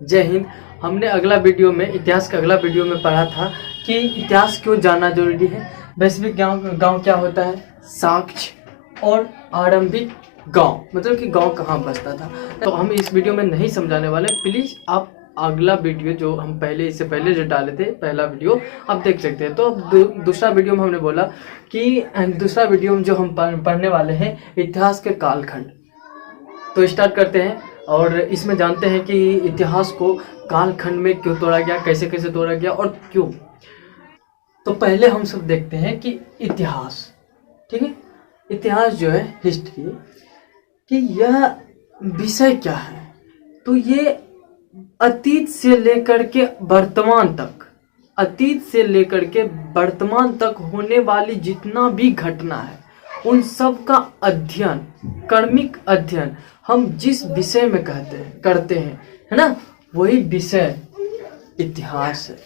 जय हिंद। हमने अगला वीडियो में इतिहास का अगला वीडियो में पढ़ा था कि इतिहास क्यों जानना जरूरी है। वैश्विक गांव क्या होता है, साक्ष्य और आरंभिक गांव, मतलब कि गांव कहाँ बसता था। तो हम इस वीडियो में नहीं समझाने वाले। प्लीज़ आप अगला वीडियो जो हम इससे पहले जो डाले थे, पहला वीडियो आप देख सकते हैं। तो अब दूसरा वीडियो में हमने बोला कि दूसरा वीडियो में जो हम पढ़ने वाले हैं इतिहास के कालखंड। तो स्टार्ट करते हैं और इसमें जानते हैं कि इतिहास को कालखंड में क्यों तोड़ा गया, कैसे कैसे तोड़ा गया और क्यों। तो पहले हम सब देखते हैं कि इतिहास, ठीक है, इतिहास जो है हिस्ट्री, कि यह विषय क्या है। तो ये अतीत से लेकर के वर्तमान तक, अतीत से लेकर के वर्तमान तक होने वाली जितना भी घटना है उन सब का अध्ययन, कर्मिक अध्ययन हम जिस विषय में करते हैं, है ना, वही विषय इतिहास है।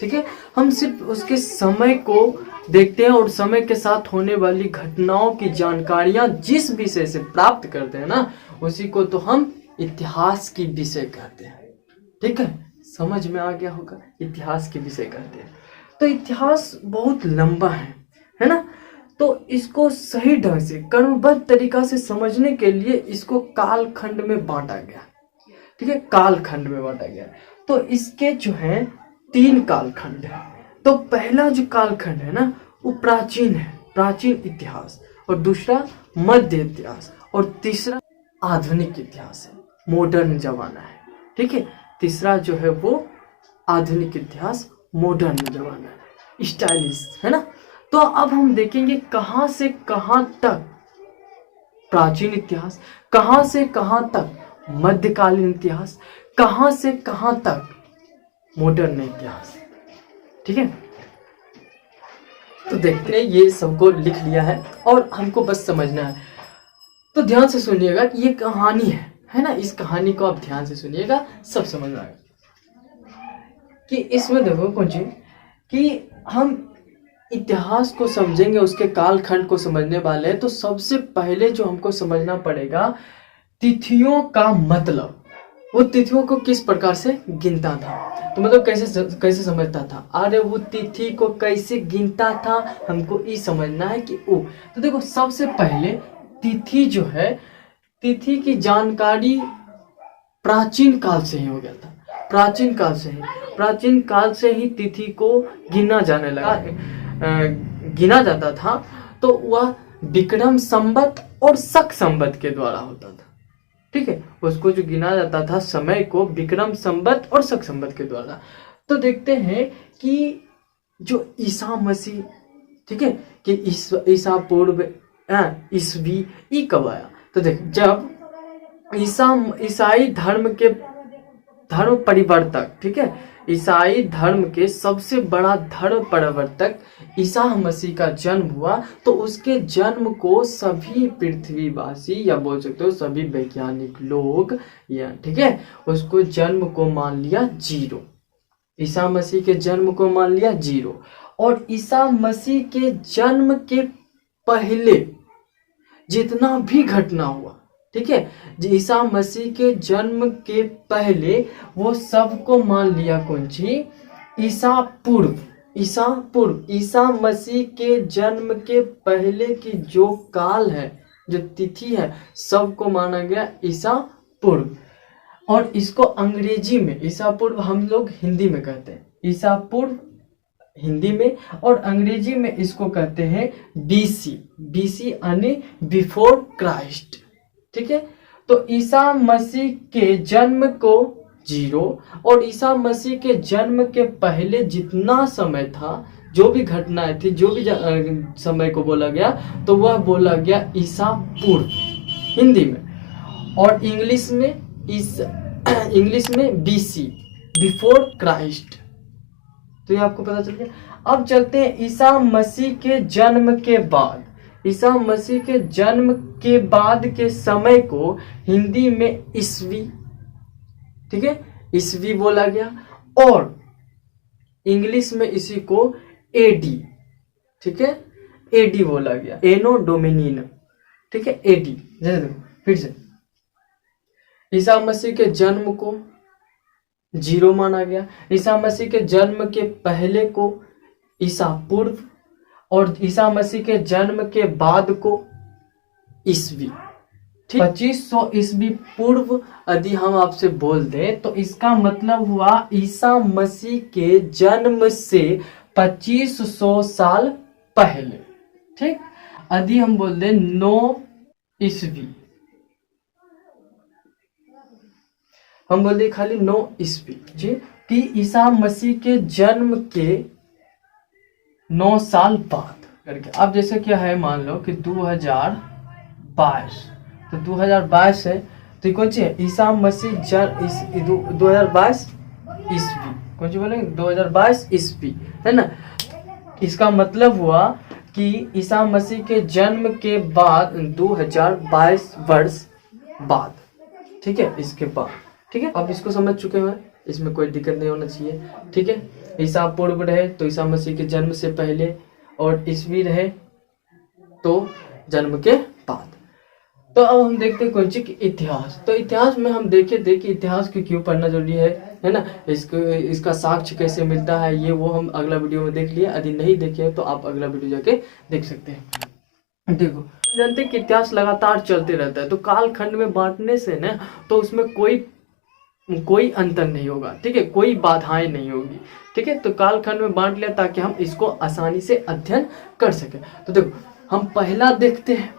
ठीक है, हम सिर्फ उसके समय को देखते हैं और समय के साथ होने वाली घटनाओं की जानकारियां जिस विषय से प्राप्त करते हैं ना, उसी को तो हम इतिहास की विषय कहते हैं। ठीक है, समझ में आ गया होगा, इतिहास के विषय कहते हैं। तो इतिहास बहुत लंबा है ना। तो इसको सही ढंग से क्रमबद्ध तरीका से समझने के लिए इसको कालखंड में बांटा गया। ठीक है, कालखंड में बांटा गया। तो इसके जो है 3 कालखंड है। तो पहला जो कालखंड है ना वो प्राचीन है, प्राचीन इतिहास, और दूसरा मध्य इतिहास, और तीसरा आधुनिक इतिहास है, मॉडर्न जमाना है। ठीक है, तीसरा जो है वो आधुनिक इतिहास, मॉडर्न जमाना है, स्टाइलिश, है ना। तो अब हम देखेंगे कहाँ से कहाँ तक प्राचीन इतिहास, कहाँ से कहाँ तक मध्यकालीन इतिहास, कहाँ से कहाँ तक मॉडर्न इतिहास। ठीक है, तो देखते हैं, ये सबको लिख लिया है और हमको बस समझना है। तो ध्यान से सुनिएगा कि ये कहानी है ना, इस कहानी को आप ध्यान से सुनिएगा, सब समझ में आएगा। कि इसमें देखो कुछ कि हम इतिहास को समझेंगे, उसके कालखंड को समझने वाले हैं। तो सबसे पहले जो हमको समझना पड़ेगा तिथियों का मतलब, वो तिथियों को किस प्रकार से गिनता था। तो मतलब कैसे समझता था, अरे वो तिथि को कैसे गिनता था, हमको ये समझना है कि वो। तो देखो सबसे पहले तिथि जो है, तिथि की जानकारी प्राचीन काल से ही हो गया था। प्राचीन काल से ही तिथि को गिना जाने लगा, गिना जाता था। तो वह विक्रम संवत और शक संवत के द्वारा होता था। ठीक है, उसको जो गिना जाता था समय को विक्रम संवत और शक संवत के द्वारा। तो देखते हैं कि जो ईसा मसीह, ठीक है, कि ईसा पूर्व ईसवी ई कब आया। तो देख, जब ईसाई धर्म परिवर्तक, ठीक है, ईसाई धर्म के सबसे बड़ा धर्म परिवर्तक ईसा मसीह का जन्म हुआ, तो उसके जन्म को सभी पृथ्वीवासी, या बोल सकते हो सभी वैज्ञानिक लोग, या ठीक है, उसको जन्म को मान लिया 0। ईसा मसीह के जन्म को मान लिया 0। और ईसा मसीह के जन्म के पहले जितना भी घटना हुआ, ठीक है, ईसा मसीह के जन्म के पहले वो सबको मान लिया कौन सी, ईसा पूर्व। ईसा मसीह के जन्म के पहले की जो काल है, जो तिथि है, सबको माना गया ईसा पूर्व। और इसको अंग्रेजी में ईसा पूर्व हम लोग हिंदी में कहते हैं, ईसा पूर्व हिंदी में, और अंग्रेजी में इसको कहते हैं बीसी यानी बिफोर क्राइस्ट। ठीक है, तो ईसा मसीह के जन्म को 0, और ईसा मसीह के जन्म के पहले जितना समय था, जो भी घटनाएं थी, जो भी समय को बोला गया, तो वह बोला गया ईसा पूर्व हिंदी में। और इंग्लिश में बीसी, बिफोर क्राइस्ट। तो ये आपको पता चल गया। अब चलते हैं ईसा मसीह के जन्म के बाद। ईसा मसीह के जन्म के बाद के समय को हिंदी में ईस्वी, ठीक है, ईस्वी बोला गया, और इंग्लिश में इसी को एडी, ठीक है, एडी बोला गया, एनो डोमिनिन, ठीक है, एडी। जैसे देखो फिर से, ईसा मसीह के जन्म को जीरो माना गया। ईसा मसीह के जन्म के पहले को ईसा पूर्व और ईसा मसीह के जन्म के बाद को ईसवी। ठीक, 2500 ईस्वी पूर्व यदि हम आपसे बोल दें तो इसका मतलब हुआ ईसा मसीह के जन्म से 2500 साल पहले। ठीक, यदि हम बोल दें 9 ईस्वी, हम बोल दें खाली 9 ईस्वी जी, कि ईसा मसीह के जन्म के 9 साल बाद करके। अब जैसे क्या है, मान लो कि 2022, तो 2022 है तो कौन सी है, ईसा मसीह 2022 ईस्वी, कौन सी बोलेंगे 2022 ईस्वी, है ना। इसका मतलब हुआ कि ईसा मसीह के जन्म के बाद 2022 वर्ष बाद। ठीक है, इसके बाद। ठीक है, अब इसको समझ चुके हैं, इसमें कोई दिक्कत नहीं होना चाहिए। ठीक है, ईसा पूर्व रहे तो ईसा मसीह के जन्म से पहले, और ईस्वी रहे तो जन्म के बाद। तो अब हम देखते हैं कौन सी इतिहास। तो इतिहास में हम देखे थे कि इतिहास को क्यों पढ़ना जरूरी है ना, इसका साक्ष्य कैसे मिलता है, ये वो हम अगला वीडियो में देख लिए। यदि नहीं देखे तो आप अगला वीडियो जाके देख सकते हैं। देखो, जानते हैं कि इतिहास लगातार चलते रहता है, तो काल खंड में बांटने से ना तो उसमें कोई अंतर नहीं होगा। ठीक है, कोई बाधाएं नहीं होगी। ठीक है, तो काल खंड में बांट लिया ताकि हम इसको आसानी से अध्ययन कर सके। तो देखो, हम पहला देखते हैं,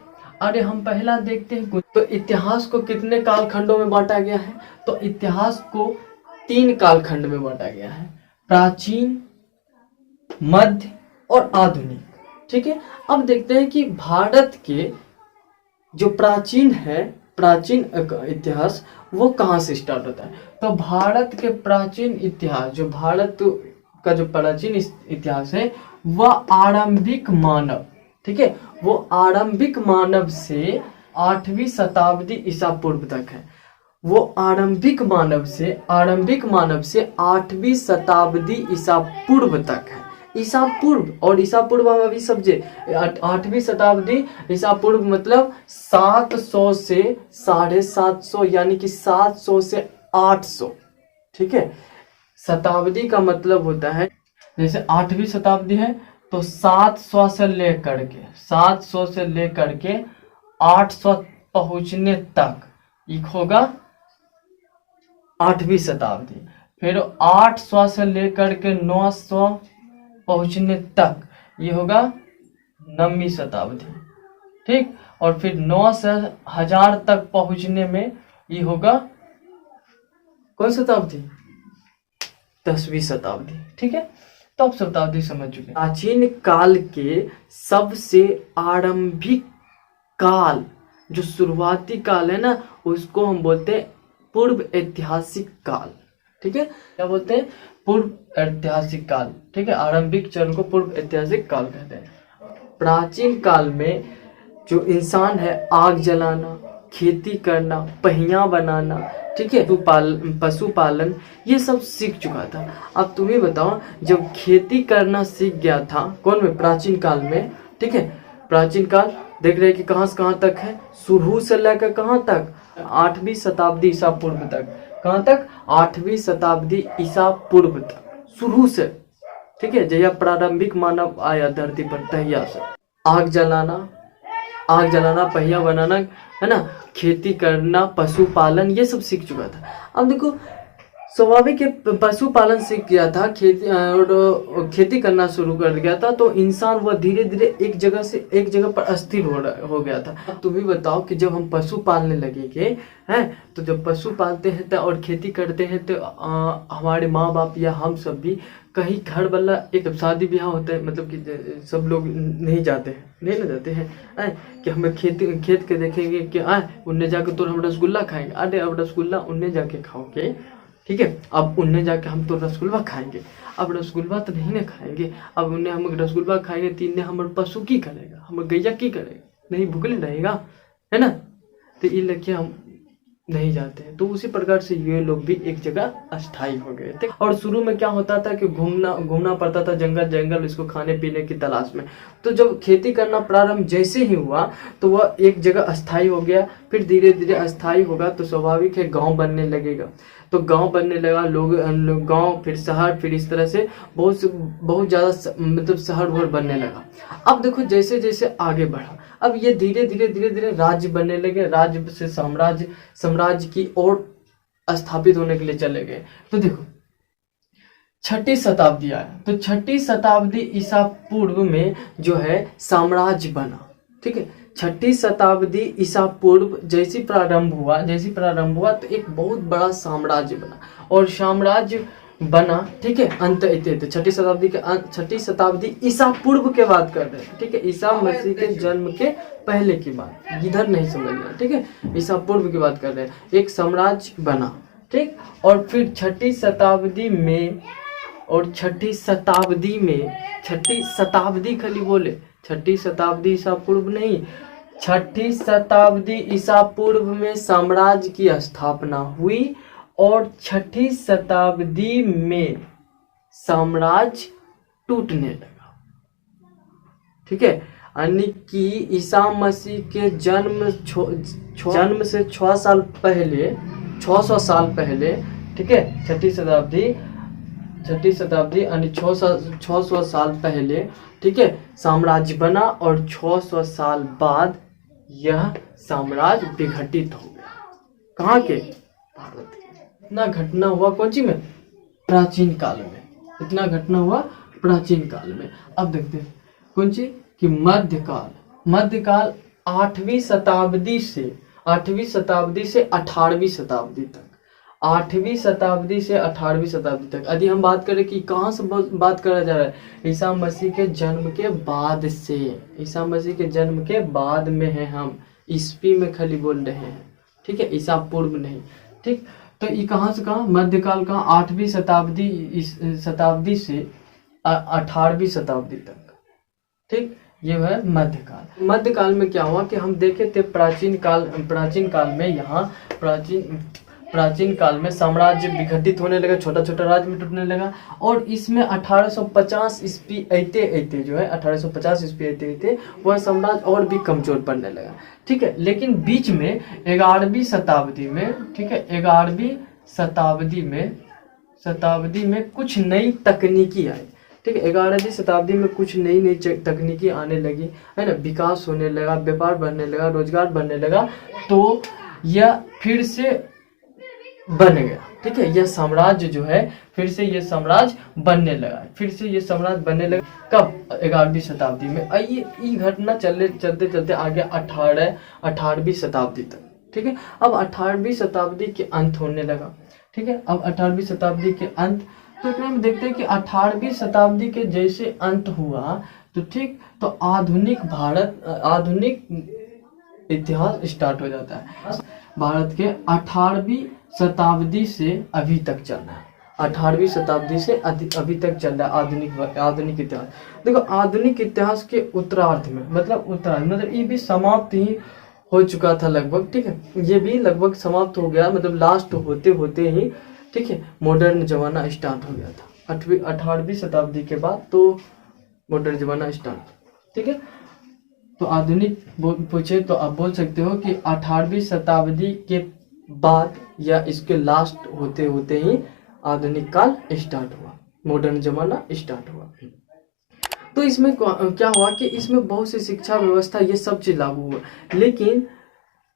तो इतिहास को कितने कालखंडों में बांटा गया है, तो इतिहास को 3 कालखंड में बांटा गया है, प्राचीन, मध्य और आधुनिक। ठीक है, अब देखते हैं कि भारत के जो प्राचीन इतिहास वो कहाँ से स्टार्ट होता है। तो भारत के प्राचीन इतिहास, जो भारत का जो प्राचीन इतिहास है वह आरंभिक मानव, ठीक है, वो आरंभिक मानव से 8वीं शताब्दी ईसा पूर्व तक है। वो आरंभिक मानव से 8वीं शताब्दी ईसा पूर्व तक है। ईसा पूर्व और ईसा पूर्व हम अभी समझे, 8वीं शताब्दी ईसा पूर्व मतलब 700 से 750, यानी कि 700 से 800। ठीक है, शताब्दी का मतलब होता है, जैसे 8वीं शताब्दी है तो 700 से लेकर के 800 पहुंचने तक एक होगा 8वीं शताब्दी। फिर 800 से लेकर के 900 पहुंचने तक ये होगा 9वीं शताब्दी। ठीक, और फिर 9 से 1000 तक पहुंचने में ये होगा कौन शताब्दी, 10वीं शताब्दी। ठीक है, तो अब शताब्दी समझ चुके। प्राचीन काल के सबसे आरंभिक काल, जो शुरुआती काल है ना, उसको हम बोलते हैं पूर्व ऐतिहासिक काल। ठीक है, क्या बोलते हैं, पूर्व ऐतिहासिक काल। ठीक है, आरंभिक चरण को पूर्व ऐतिहासिक काल कहते हैं। प्राचीन काल में जो इंसान है आग जलाना, खेती करना, पहिया बनाना, ठीक है, पशुपालन, ये सब सीख चुका था। अब तुम्हें बताओ, जब खेती करना सीख गया था कौन में, प्राचीन काल में। ठीक है, प्राचीन काल देख रहे हैं कि कहाँ से कहाँ तक है, शुरू से लेकर कहाँ तक, 8वीं शताब्दी ईसा पूर्व तक। कहाँ तक, 8वीं शताब्दी ईसा पूर्व तक, शुरू से। ठीक है, जब प्रारंभिक मानव आया धरती पर तहिया से आग जलाना, पहिया बनाना, है ना, खेती करना, पशुपालन, ये सब सीख चुका था। अब देखो, स्वाभाविक पशुपालन सीख गया था, खेती करना शुरू कर गया था, तो इंसान वह धीरे धीरे एक जगह पर अस्थिर हो गया था। अब तुम ही बताओ कि जब हम पशु पालने लगेंगे हैं, तो जब पशु पालते हैं तो और खेती करते हैं तो हमारे माँ बाप या हम सब भी कहीं घर वाला, एक शादी ब्याह होता है, मतलब कि सब लोग नहीं जाते हैं कि हमें खेत के देखेंगे कि उनने जाके तो हम रसगुल्ला खाएंगे। अरे अब रसगुल्ला उनने जाके खाओगे, ठीक है, अब उनने जाके हम तो रसगुल्ला खाएंगे। अब रसगुल्ला तो नहीं ना खाएंगे, अब उन्हें हम रसगुल्ला खाएंगे, तीन ने हमारे पशु की करेगा, हमारे गैया की करेगा, नहीं भूखले रहेगा, है ना। तो ये लगे हम नहीं जाते हैं। तो उसी प्रकार से ये लोग भी एक जगह अस्थायी हो गए थे। और शुरू में क्या होता था कि घूमना पड़ता था जंगल इसको खाने पीने की तलाश में। तो जब खेती करना प्रारंभ जैसे ही हुआ तो वह एक जगह अस्थायी हो गया, फिर धीरे धीरे अस्थायी होगा तो स्वाभाविक है गांव बनने लगेगा। तो गांव बनने लगा, लोग गांव, फिर शहर, फिर इस तरह से बहुत ज़्यादा मतलब शहर वहर बनने लगा। अब देखो जैसे जैसे आगे बढ़ा, अब ये धीरे धीरे धीरे धीरे राज्य बनने लगे, राज्य से साम्राज्य की ओर स्थापित होने के लिए चले गए। तो देखो छठी शताब्दी आया, तो छठी शताब्दी ईसा पूर्व में जो है साम्राज्य बना। ठीक है, छठी शताब्दी ईसा पूर्व जैसी प्रारंभ हुआ तो एक बहुत बड़ा साम्राज्य बना, और साम्राज्य बना। ठीक है, अंत इतने छठी शताब्दी के छठी शताब्दी ईसा पूर्व के बात कर रहे हैं। ठीक है, ईसा मसीह के जन्म के पहले की बात, इधर नहीं समझना। ठीक है, ईसा पूर्व की बात कर रहे हैं, एक साम्राज्य बना। ठीक, और फिर छठी शताब्दी में छठी शताब्दी खाली बोले, छठी शताब्दी ईसा पूर्व नहीं, छठी शताब्दी ईसा पूर्व में साम्राज्य की स्थापना हुई, और छठी शताब्दी में साम्राज्य टूटने लगा। ठीक है, यानी कि ईसा मसीह के जन्म से 600 साल पहले, ठीक है, छठी शताब्दी यानी 600 साल पहले, ठीक है, साम्राज्य बना, और 600 साल बाद यह साम्राज्य विघटित हो गया। कहाँ के? भारत के। इतना घटना हुआ कौन सी में? प्राचीन काल में। इतना घटना हुआ प्राचीन काल में। अब देखते हैं कौन सी कि मध्यकाल 8वीं शताब्दी से 18वीं शताब्दी तक, 8वीं शताब्दी से 18वीं शताब्दी तक। यदि हम बात करें कि कहाँ से बात करा जा रहा है, ईसा मसीह के जन्म के बाद से, ईसा मसीह के जन्म के बाद में है, हम ईस्वी में खाली बोल रहे हैं। ठीक है, ईसा पूर्व नहीं। ठीक, तो ये कहाँ से कहाँ? मध्यकाल का 8वीं शताब्दी से 18वीं शताब्दी तक। ठीक, ये है मध्यकाल में क्या हुआ कि हम देखे थे प्राचीन काल में साम्राज्य विघटित होने लगा, छोटा छोटा राज्य में टूटने लगा, और इसमें 1850 ईस्वी ऐते जो है 1850 ईस्वी ऐते वह साम्राज्य और भी कमजोर पड़ने लगा। ठीक है, लेकिन बीच में 11वीं शताब्दी में, ठीक है, 11वीं शताब्दी में कुछ नई तकनीकी आई। ठीक है, 11वीं शताब्दी में कुछ नई तकनीकी आने लगी, है ना, विकास होने लगा, व्यापार बढ़ने लगा, रोजगार बढ़ने लगा, तो यह फिर से बन गया। ठीक है, यह साम्राज्य जो है फिर से ये साम्राज्य बनने लगा, कब? 11वीं शताब्दी में। ये घटना चलते आगे 18वीं शताब्दी तक। ठीक है, अब 18वीं शताब्दी के अंत होने लगा। ठीक है, अब 18वीं शताब्दी के अंत, तो एक में देखते हैं कि 18वीं शताब्दी के जैसे अंत हुआ, तो ठीक, तो आधुनिक इतिहास स्टार्ट हो जाता है। भारत के 18वीं शताब्दी से अभी तक चल रहा है, 18वीं शताब्दी से अभी तक चल रहा है आधुनिक इतिहास। देखो आधुनिक इतिहास के उत्तरार्ध में, मतलब ये भी समाप्त ही हो चुका था लगभग। ठीक है, ये भी लगभग समाप्त हो गया, मतलब लास्ट होते होते ही, ठीक है, मॉडर्न जमाना स्टार्ट हो गया था 18वीं शताब्दी के बाद, तो मॉडर्न जमाना स्टार्ट। ठीक है, तो आधुनिक पूछे तो आप बोल सकते हो कि 18वीं शताब्दी के बाद या इसके लास्ट होते होते ही आधुनिक काल स्टार्ट हुआ, मॉडर्न जमाना स्टार्ट हुआ। तो इसमें क्या हुआ कि इसमें बहुत सी शिक्षा व्यवस्था ये सब चीज लागू हुआ, लेकिन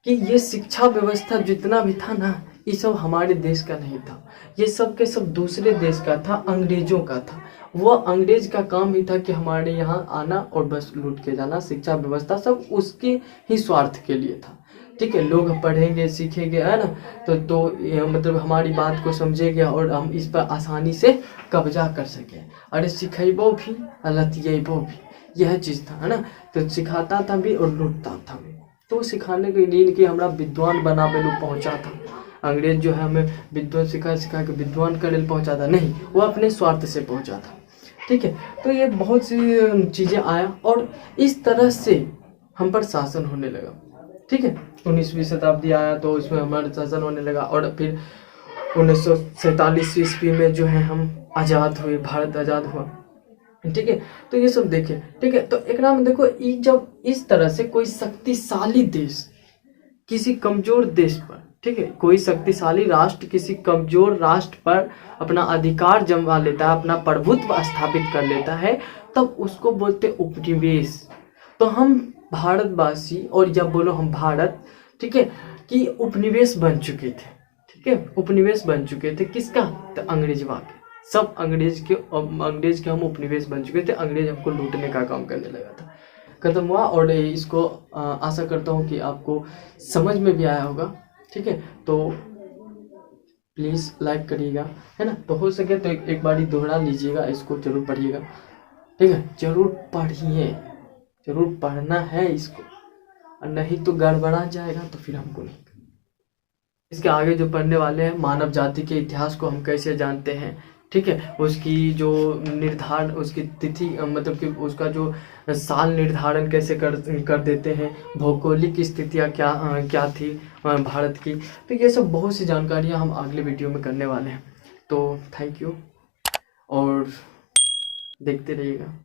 कि ये शिक्षा व्यवस्था जितना भी था ना, ये सब हमारे देश का नहीं था, ये सब के सब दूसरे देश का था, अंग्रेजों का था। वह अंग्रेज का काम ही था कि हमारे यहाँ आना और बस लूट के जाना। शिक्षा व्यवस्था सब उसके ही स्वार्थ के लिए था। ठीक है, लोग पढ़ेंगे सीखेंगे, है ना, तो मतलब हमारी बात को समझेंगे और हम इस पर आसानी से कब्जा कर सके। अरे सिखेबो भी लतियेबो भी, यह चीज़ था, है ना, तो सिखाता था भी और लूटता था भी। तो सिखाने के लिए कि हमारा विद्वान बनावे लोग पहुँचा था। अंग्रेज जो है हमें विद्वान सिखा के विद्वान करे पहुँचा था, नहीं, वो अपने स्वार्थ से पहुँचा था। ठीक है, तो ये बहुत सी चीज़ें आया और इस तरह से हम पर शासन होने लगा। ठीक है, 19वीं शताब्दी आया तो उसमें हमारा शासन होने लगा, और फिर 1947 ईस्वी में जो है हम आज़ाद हुए, भारत आज़ाद हुआ। ठीक है, तो ये सब देखे। ठीक है, तो एक नाम देखो, जब इस तरह से कोई शक्तिशाली देश किसी कमजोर देश पर, ठीक है, कोई शक्तिशाली राष्ट्र किसी कमजोर राष्ट्र पर अपना अधिकार जमा लेता है, अपना प्रभुत्व स्थापित कर लेता है, तब उसको बोलते उपनिवेश। तो हम भारतवासी, और या बोलो हम भारत, ठीक है, कि उपनिवेश बन चुके थे। ठीक है, उपनिवेश बन चुके थे किसका? तो अंग्रेजवा के। सब अंग्रेज के हम उपनिवेश बन चुके थे। अंग्रेज हमको लूटने का काम करने लगा था। खत्म हुआ। और इसको आशा करता हूँ कि आपको समझ में भी आया होगा। ठीक है, तो प्लीज़ लाइक करिएगा, है ना। तो हो सके तो एक बारी दोहरा लीजिएगा, इसको जरूर पढ़िएगा। ठीक है, जरूर पढ़िए, जरूर पढ़ना है इसको, और नहीं तो गड़बड़ा जाएगा तो फिर हमको नहीं। इसके आगे जो पढ़ने वाले हैं, मानव जाति के इतिहास को हम कैसे जानते हैं, ठीक है, उसकी जो निर्धारण, उसकी तिथि, मतलब कि उसका जो साल निर्धारण कैसे कर देते हैं, भौगोलिक स्थितियाँ क्या थी भारत की। तो ये सब बहुत सी जानकारियाँ हम अगले वीडियो में करने वाले हैं। तो थैंक यू, और देखते रहिएगा।